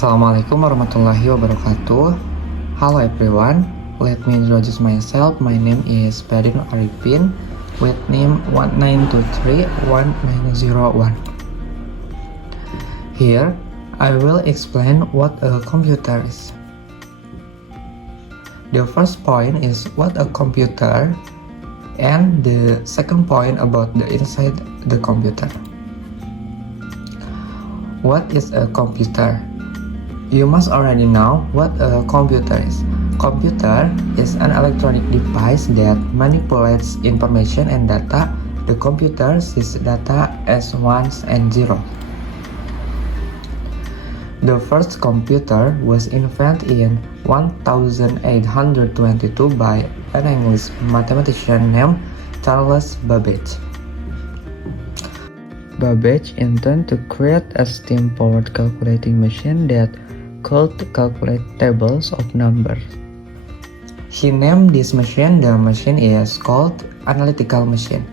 Assalamualaikum warahmatullahi wabarakatuh. Hello everyone, let me introduce myself. My name is Badin Arifin with name 1923191. Here, I will explain what a computer is. The first point is what a computer, and the second point about the inside the computer. What is a computer? You must already know what a computer is. Computer is an electronic device that manipulates information and data. The computer sees data as ones and zeros. The first computer was invented in 1822 by an English mathematician named Charles Babbage. Babbage intended to create a steam-powered calculating machine that could calculate tables of numbers. He named this machine, the machine is called analytical machine.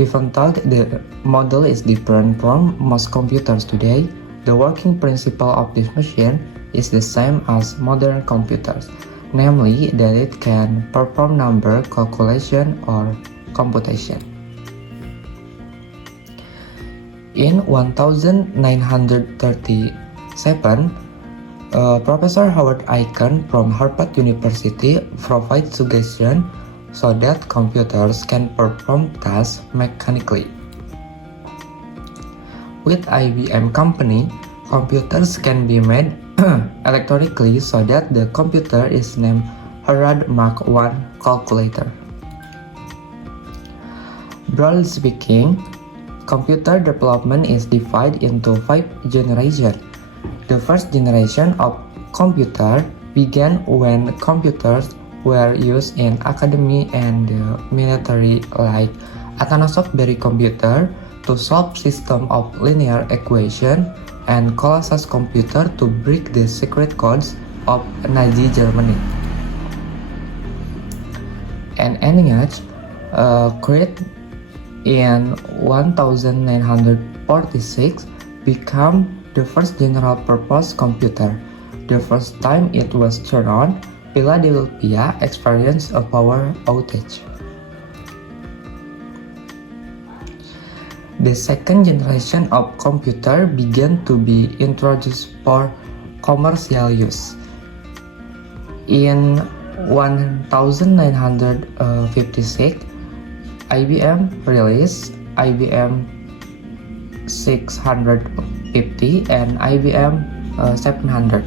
Even though the model is different from most computers today, the working principle of this machine is the same as modern computers, namely that it can perform number calculation or computation. In 1937, Professor Howard Aiken from Harvard University provided suggestions so that computers can perform tasks mechanically. With IBM company, computers can be made electronically so that the computer is named Harrod Mark I calculator. Broadly speaking, computer development is divided into 5 generations. The first generation of computer began when computers were used in academy and the military, like Atanasoff Berry computer to solve system of linear equation and Colossus computer to break the secret codes of Nazi Germany. And ENIAC created in 1946 became the first general-purpose computer. The first time it was turned on, Philadelphia experienced a power outage. The second generation of computer began to be introduced for commercial use. In 1956, IBM released IBM 650 and IBM 700.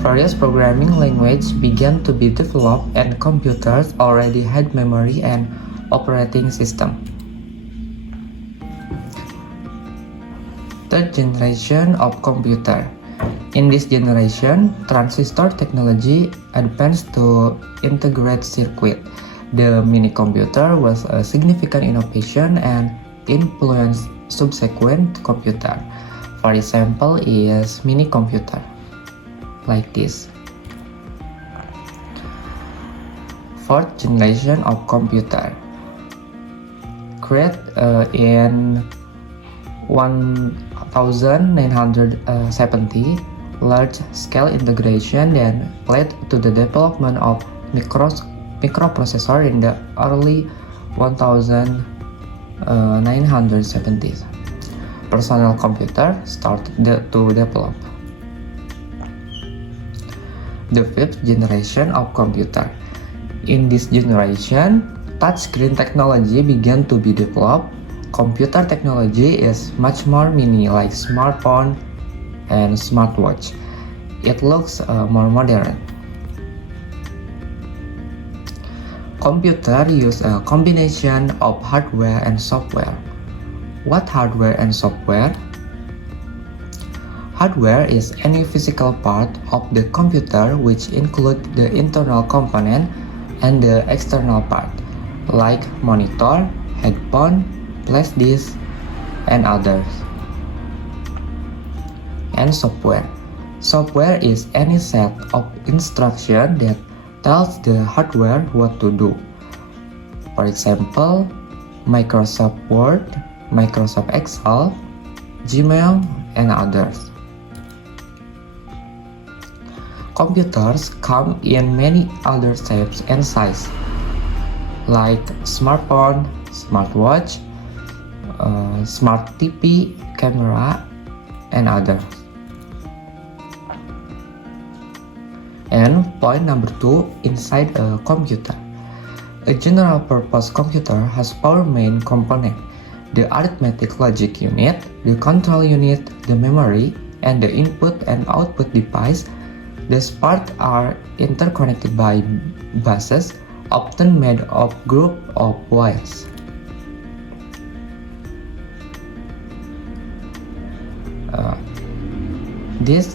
Various programming languages began to be developed and computers already had memory and operating system. Third generation of computer. In this generation, transistor technology advanced to integrated circuit. The mini computer was a significant innovation and influenced subsequent computer. For example, is mini computer like this. Fourth generation of computer created in 1970. Large-scale integration then led to the development of microprocessor in the early 1970s. Personal computer started to develop. The fifth generation of computer. In this generation, touchscreen technology began to be developed. Computer technology is much more mini, like smartphone and smartwatch. It looks more modern. Computer use a combination of hardware and software. What hardware and software? Hardware is any physical part of the computer which include the internal component and the external part, like monitor, headphone, flash disk, and others. And software. Software is any set of instructions that tells the hardware what to do. For example, Microsoft Word, Microsoft Excel, Gmail, and others. Computers come in many other shapes and sizes, like smartphone, smartwatch, smart TV, camera, and others. And point number 2, inside a computer. A general purpose computer has four main components: the arithmetic logic unit, the control unit, the memory, and the input and output device. These parts are interconnected by buses, often made of group of wires. This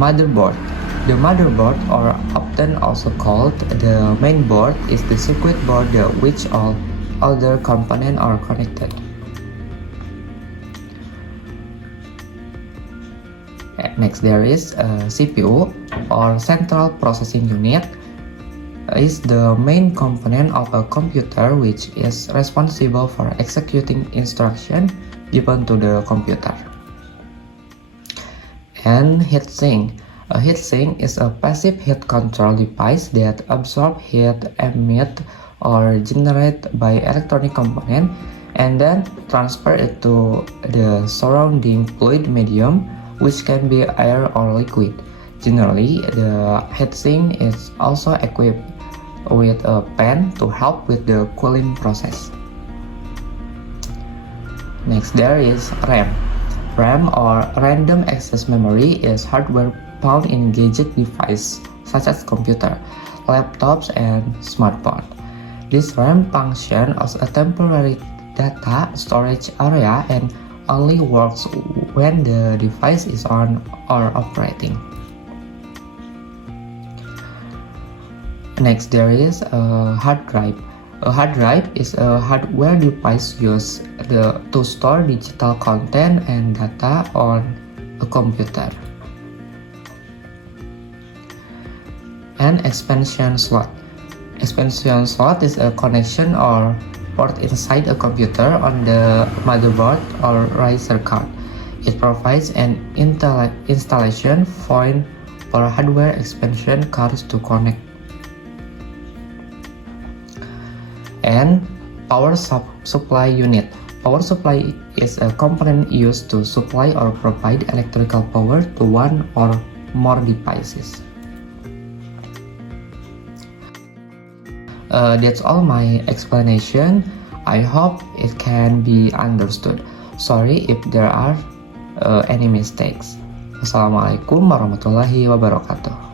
motherboard. The motherboard, or often also called the main board, is the circuit board which all other components are connected. Next, there is CPU, or Central Processing Unit, is the main component of a computer which is responsible for executing instructions given to the computer. And heatsink. A heatsink is a passive heat control device that absorbs heat emitted or generated by electronic component and then transfer it to the surrounding fluid medium, which can be air or liquid. Generally, the heatsink is also equipped with a fan to help with the cooling process. Next, there is RAM. RAM, or Random Access Memory, is hardware found in gadget devices such as computer, laptops, and smartphones. This RAM functions as a temporary data storage area and only works when the device is on or operating. Next, there is a hard drive. A hard drive is a hardware device used to store digital content and data on a computer. And expansion slot. Expansion slot is a connection or port inside a computer on the motherboard or riser card. It provides an installation point for hardware expansion cards to connect. And power supply unit. Power supply is a component used to supply or provide electrical power to one or more devices. That's all my explanation. I hope it can be understood. Sorry if there are any mistakes. Wassalamualaikum warahmatullahi wabarakatuh.